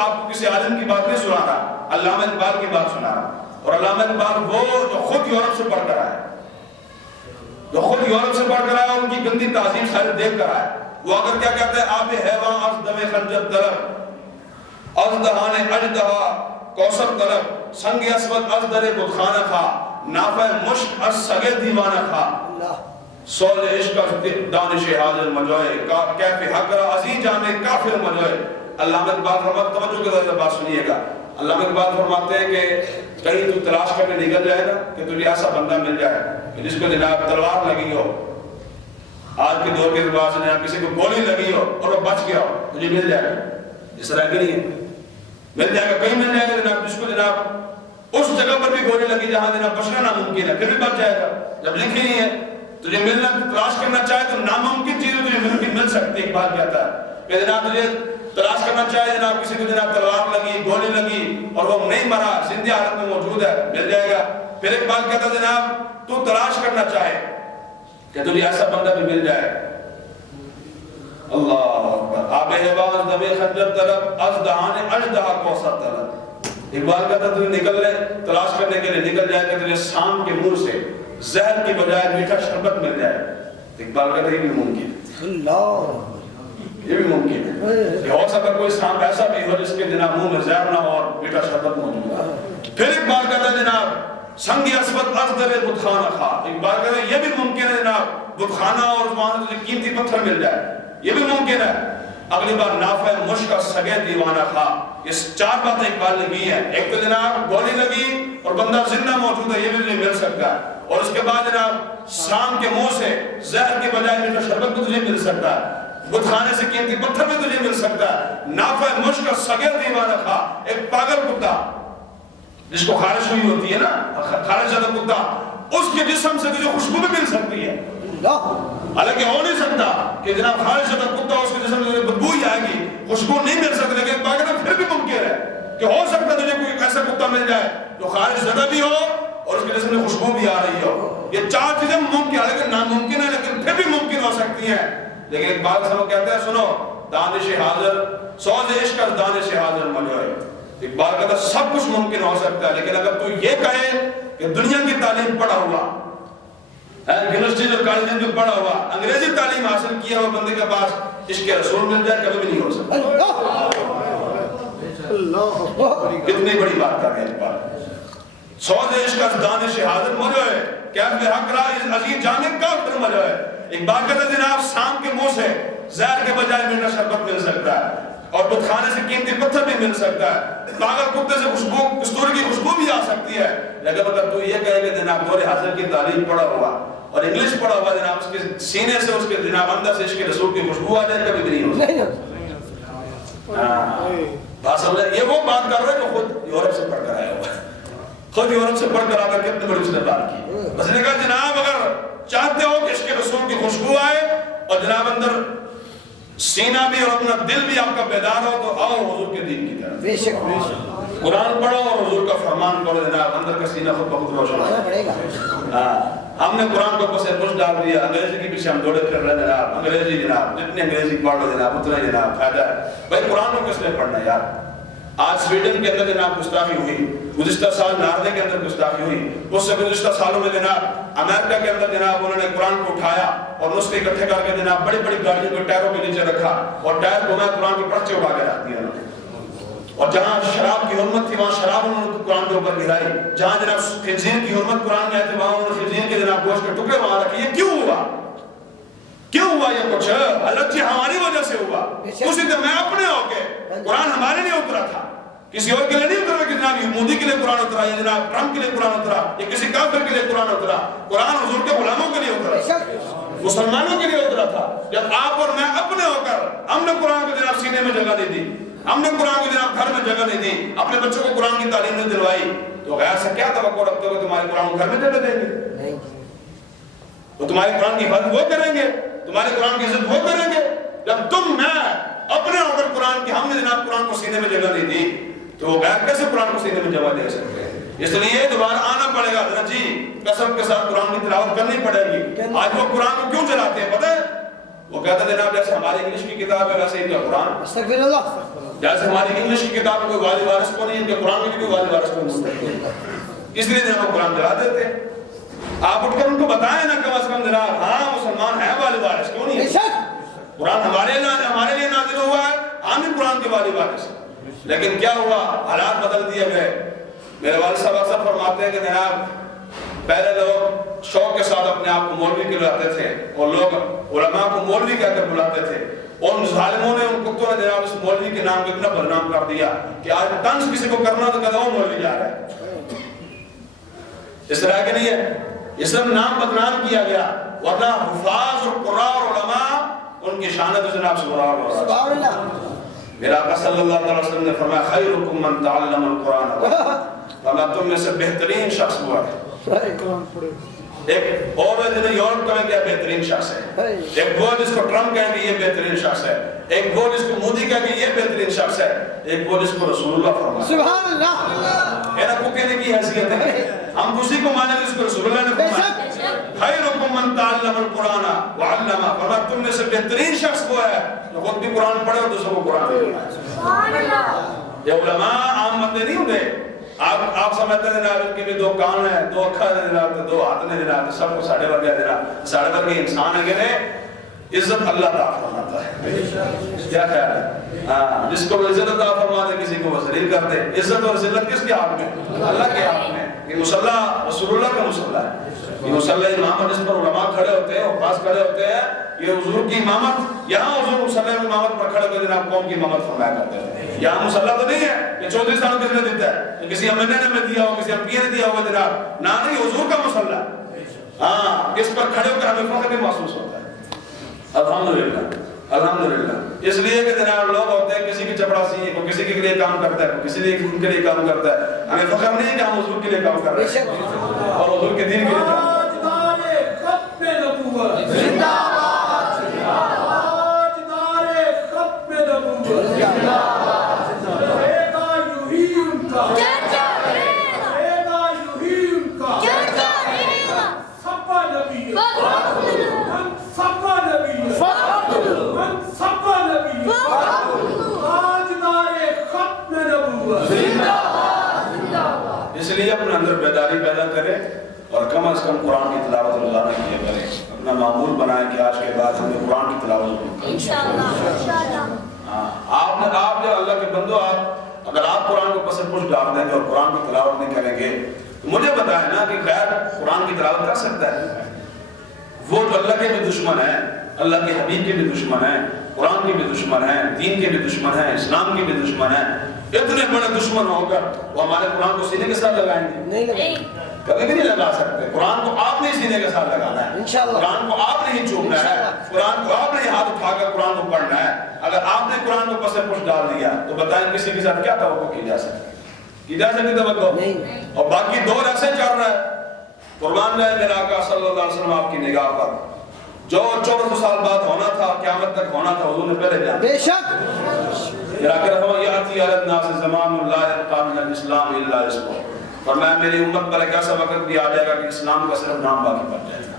آپ کو کسی عالم کی بات نہیں سنا رہا، علامہ اقبال کی بات سنا رہا. اور علامہ اقبال وہ جو خود یورپ سے پڑھ کر آئے، جو خود یورپ سے پڑھ کر آئے اور ان کی گندی تعظیم سارے دیکھ کر آئے. وہ اگر کیا کہتے ہیں، آب حیوان از دم خنجر طلب، از دہان اژدہا کوثر طلب، سنگ اسود از در بتخانہ خا، نافع مشک از سگے دیوانہ خا، سول عشق از دانش حاضر مجوئے، کیف حق را عزیز جانے کافر مجوئے. علامہ اقبال فرماتے، توجہ کے ساتھ بات سنیے گا، علامہ اقبال فرماتے ہیں کہ کہیں تو تلاش کرنے نکل جائے گا کہ تجھے ایسا بندہ مل جائے کہ جس کو جناب تلوار لگی ہو، آج کے دور کے رواج سے کسی کو گولی لگی ہو اور وہ بچ گیا ہو، تجھے مل جائے گا. اس طرح کی نہیں ہے، مل جائے گا، کہیں مل جائے گا جناب جس کو جناب اس جگہ پر بھی گولی لگی جہاں جناب بچنا ناممکن ہے، پھر بھی بچ جائے گا. جب لکھی نہیں ہے تجھے ملنا تلاش کرنا چاہے تو ناممکن چیزیں تجھے مل سکتی. اقبال کہتا ہے کہ جناب تجھے تلاش کرنا چاہے، جناب کسی کو جناب تلوار لگی، گولی لگی اور وہ نہیں مرا، زندہ حالت میں موجود ہے، مل جائے گا. پھر اقبال کہتا ہے جناب تو تلاش کرنا چاہے کہ تجھے ایسا بندہ بھی مل جائے. اللہ اکبر. آب حیوان دم خنجر طلب، از دہان اژدہا کوثر طلب. اقبال کہتا ہے تجھے نکل لے، تلاش کرنے کے لیے نکل جائے کہ تجھے سام کے منہ سے زہر کی بجائے میٹھا شربت مل جائے. اقبال کہتا ہے یہ بھی ممکن ہے، یہ بھی ممکن ہے کہ ہو سکتا کوئی سانپ ایسا بھی ہو جس کے جناب منہ میں زہر نہ ہو اور میٹھا شربت موجود ہے. پھر اقبال کہتا ہے جناب سنگ اسود از در بتخانہ خا. اقبال کہتا ہے یہ بھی ممکن ہے جناب بتخانہ اور وہاں تجھے قیمتی پتھر مل جائے، یہ بھی ممکن ہے. اگلی بار نافع مشک از سگے دیوانہ خا. یہ چار باتیں اقبال نے کی ہیں. ایک تو جناب گولی لگی اور بندہ زندہ موجود ہے، یہ بھی تجھے مل سکتا ہے. اور اس کے بعد جناب سام کے منہ سے زہر کے بجائے میٹھا شربت بھی تجھے مل سکتا ہے، بتخانے سے قیمتی پتھر بھی تجھے مل سکتا ہے. نافع مشک از سگے دیوانہ خا. ایک پاگل کتا جس کو خارش ہوئی ہوتی ہے نا، خارش زدہ کتا، اس کے جسم سے تجھے خوشبو بھی مل سکتی ہے. حالانکہ ہو نہیں سکتا کہ جناب خارش زدہ کتا اس کے جسم سے بدبو ہی آئے گی، خوشبو نہیں مل سکتی. لیکن پاگل پھر بھی ممکن ہے کہ ہو سکتا تجھے کوئی ایسا کتا مل جائے جو خارش زدہ بھی ہو اور اس کے جسم میں خوشبو بھی آ رہی ہو. یہ چار چیزیں ممکن ہے، لیکن ناممکن ہے، لیکن پھر بھی ممکن ہو سکتی ہیں. لیکن ایک بات سب کہتے ہیں، سنو، دانش حاضر سوز عشق از دانش حاضر مجوئے. اقبال کہتا ہے سب کچھ ممکن ہو سکتا ہے، لیکن اگر تو یہ کہے کہ دنیا کی تعلیم پڑھا ہوا، یونیورسٹی اور کالج میں پڑھا ہوا، انگریزی تعلیم حاصل کیا ہوا بندے کے پاس عشق رسول مل جائے، کبھی بھی نہیں ہو سکتا. کتنی بڑی بات کر رہے ہیں اقبال. سوز عشق از دانش حاضر مجوئے، کیف حق را عزیز جانے کافر مجوئے. اقبال کہتا ہے جناب سام کے منہ سے زہر کے بجائے میٹھا شربت مل سکتا ہے اور بتخانے سے قیمتی پتھر بھی مل سکتا ہے. پاگل کتے سے خوشبو، کستوری کی خوشبو بھی آ سکتی ہے. لیکن اگر تو یہ کہے کہ جناب دور حاضر کی تعلیم پڑھا ہوا اور انگلش پڑھا ہوا، جناب اس کے سینے سے اس کے جناب اندر سے عشق رسول کی خوشبو آ جائے، کبھی بھی نہیں ہو سکتا. بات سمجھا؟ یہ وہ بات کر رہا ہے جو خود یورپ سے پڑھ کر آیا ہوا ہے، خود یورپ سے پڑھ کر آ کر کتنے بڑی اس نے بات کی. بس نے کہا جناب اگر چاہتے ہو کہ عشق رسول کی خوشبو آئے اور جناب اندر سینہ بھی اور اپنا دل بھی آپ کا بیدار ہو، تو آؤ حضور کے دین کی طرف. بے شک قرآن پڑھو اور حضور کا فرمان پڑھو، جناب اندر کا سینہ خود بخود روشن ہوگا. ہم نے قرآن کو پس پش ڈال دیا، انگریزی کے پیچھے ہم دوڑے پھر رہے جناب. انگریزی جناب جتنے انگریزی پڑھ لو جناب اتنا جناب فائدہ ہے. بھائی قرآن کو کس نے پڑھنا یار؟ آج سویڈن کے اندر جناب گستاخی ہوئی، گزشتہ سال ناروے کے اندر گستاخی ہوئی، اس سے گزشتہ سالوں میں جناب امریکہ کے اندر جناب انہوں نے قرآن کو اٹھایا اور نسخے اکٹھے کر کے جناب بڑی بڑی گاڑیوں کے ٹائروں کے نیچے رکھا اور ٹائر کو قرآن کے پرچے اڑا کے رکھ دیا. اور جہاں شراب کی حرمت تھی وہاں شراب انہوں نے قرآن کے اوپر گرائی. جہاں جناب خنزیر کی حرمت قرآن میں آئی تھی وہاں انہوں نے خنزیر کے جناب گوشت کے ٹکڑے وہاں رکھے. یہ کیوں ہوا؟ کیوں ہوا یہ کچھ؟ اللہ جی ہماری وجہ سے ہوا. اسی طرح میں اپنے ہو کے قرآن ہمارے لیے اترا تھا، کسی اور کے لیے نہیں اترا کہ جناب مودی کے لیے قرآن اترا یا جناب ٹرمپ کے لیے قرآن اترا یا کسی کافر کے لیے قرآن اترا. قرآن حضور کے غلاموں کے لیے اترا، مسلمانوں کے لیے اترا تھا. جب آپ اور میں اپنے ہو کر ہم نے قرآن کو جناب سینے میں جگہ نہیں دی، ہم نے قرآن کو جناب گھر میں جگہ نہیں دی، اپنے بچوں کو قرآن کی تعلیم نہیں دلوائی، تو غیر سے کیا توقع رکھتے ہو کہ تمہارے قرآن کو گھر میں جگہ دیں گے؟ تو تمہارے قرآن کی حفاظت وہ کریں گے، تمہارے قرآن کی عزت وہ کریں گے. جب تم میں اپنے ہو کر قرآن کی ہم نے جناب قرآن کو سینے میں جگہ نہیں دی، تو غیر کیسے قرآن کو سینے میں جگہ دے سکتے ہیں؟ اس لیے دوبارہ آنا پڑے گا حضرت جی، قسم کے ساتھ قرآن کی تلاوت کرنی پڑے گی. آج وہ قرآن کو کیوں چلاتے ہیں پتہ ہے؟ وہ کہتا ہے جناب جیسے ہماری انگلش کی کتاب ہے ویسے ان کا قرآن، استغفر اللہ، جیسے ہماری انگلش کی کتاب میں کوئی والی وارث کو نہیں، ان کے قرآن میں بھی کوئی والی وارث کو نہیں، اس لیے جناب قرآن جلا دیتے ہیں۔ آپ اٹھ کر ان کو بتائیں نا کم از کم جناب، ہاں مسلمان ہیں والی وارث، کیوں نہیں ہے؟ قرآن ہمارے لیے نازل ہوا ہے، ہم ہی قرآن کے والی وارث ہیں۔ لیکن کیا ہوا، حالات بدل دیے گئے۔ میرے والد صاحب اکثر فرماتے ہیں کہ جناب پہلے لوگ شوق کے ساتھ اپنے آپ کو مولوی کہلاتے تھے اور لوگ علماء کو مولوی کہہ کر بلاتے تھے، اور ان ظالموں نے، ان کتوں نے جناب اس مولوی کے نام کو اتنا بدنام کر دیا کہ آج طنز کسی کو کرنا تو کہتا وہ مولوی جا رہا ہے۔ اس طرح کے نہیں ہے، اس میں نام بدنام کیا گیا، ورنہ حفاظ اور قراء اور علماء ان کی شان تو جناب سبحان اللہ۔ میرا آقا صلی اللہ علیہ وسلم نے فرمایا خیرکم من تعلم القرآن، فرمایا تم میں سے بہترین شخص ہوا ہے۔ ایک اور ہے جنہیں یورپ کہیں کہ بہترین شخص ہے، ایک وہ جس کو ٹرمپ کہیں کہ یہ بہترین شخص ہے، ایک وہ جس کو مودی کہیں کہ یہ بہترین شخص ہے، ایک وہ جس کو رسول اللہ فرمایا سبحان اللہ۔ اینا کو کہنے کی حیثیت ہے، ہم اسی کو مانے جس کو رسول اللہ نے فرمایا خیرکم من تعلم القرآن وعلمہ، فرمایا تم میں سے بہترین شخص وہ ہے جو خود بھی قرآن پڑھے اور دوسروں کو قرآن دے۔ سبحان اللہ۔ یہ علماء عام بندے نہیں ہوتے، آپ سمجھتے ہیں جناب ان کی بھی دو کان ہیں، دو اکھر ہیں جناب، دو ہاتھ ہیں جناب، سب کو ساڑھے ورگے جناب، ساڑھے ورگے انسان ہے کہ عزت اللہ تعالیٰ فرماتا ہے۔ کیا خیال ہے؟ جس کو عزت عطا فرما دے، کسی کو ذلیل کر دے، عزت اور ذلت کس کے ہاتھ میں؟ اللہ کے ہاتھ میں۔ یہ مصلی رسول اللہ کا مصلی ہے، یہ مصلی امامت جس پر علماء کھڑے ہوتے ہیں، حفاظ کھڑے ہوتے ہیں، یہ حضور کی امامت، یہاں حضور مصلی امامت پر کھڑے ہوئے جناب قوم کی امامت فرمایا کرتے ہیں۔ یہاں مصلی تو نہیں ہے کہ چودھری صاحب کس نے دیتا ہے، کسی ایم این اے نے دیا ہو، کسی ایم پی نے دیا ہو جناب، نہ نہیں، حضور کا مصلی۔ ہاں، اس پر کھڑے ہو کر ہمیں فخر بھی محسوس ہوتا ہے۔ الحمدللہ الحمدللہ۔ اس لیے کہ جناب لوگ ہوتے ہیں کسی کی چپڑاسی ہے، کوئی کسی کے لیے کام کرتا ہے، کوئی کسی لیے ان کے لیے کام کرتا ہے، ہمیں فخر نہیں ہے کہ ہم حضور کے لیے کام کر رہے ہیں اور حضور کے دین کے لیے کام کر رہے ہیں۔ ختم نبوت زندہ باد، تاجدار ختم نبوت زندہ باد، رہے گا یوں ہی ان کا، رہے گا یوں ہی ان کا، سبا نبی من سبا نبی من سبا نبی، تاجدار ختم نبوت زندہ باد۔ اس لیے اپنے اندر بیداری پیدا کرے اور کم از کم قرآن کی تلاوت روزانہ کیا کرے، اپنا معمول بنائے کہ آج کے بعد ہمیں قرآن کی تلاوت انشاءاللہ۔ آپ جو اللہ کے بندو، اگر آپ قرآن کو پسند پوچھ ڈال دیں گے اور قرآن کی تلاوت نہیں کریں گے تو مجھے بتائیں نا کہ غیر قرآن کی تلاوت کر سکتا ہے؟ وہ جو اللہ کے بھی دشمن ہیں، اللہ کے حبیب کے بھی دشمن ہیں، قرآن کے بھی دشمن ہیں، دین کے بھی دشمن ہیں، اسلام کے بھی دشمن ہیں، اتنے بڑے دشمن ہو کر وہ ہمارے قرآن کو سینے کے ساتھ لگائیں گے؟ نہیں، کبھی بھی نہیں لگا سکتے۔ قرآن کو آپ نے سینے کے ساتھ لگانا ہے، قرآن کو آپ نے ہی چومنا ہے، قرآن کو آپ نے ہاتھ اٹھا کر قرآن کو پڑھنا ہے۔ اگر آپ نے قرآن کو پس پش ڈال دیا تو بتائیں کسی کے ساتھ کیا توقع کی جا سکتی؟ کی جا سکتی توقع؟ اور باقی دور ایسے چل رہا ہے، قربان جائے میرا آقا صلی اللہ علیہ وسلم آپ کی نگاہ پر، جو 1400 سال بعد ہونا تھا، قیامت تک ہونا تھا، حضور نے پہلے جانا۔ بے شک میرا آقا رہا یاتی علی الناس زمان لا یبقى من الاسلام الا اسمہ، فرمایا میری امت پر ایک ایسا وقت بھی آ جائے گا کہ اسلام کا صرف نام باقی بچ جائے گا۔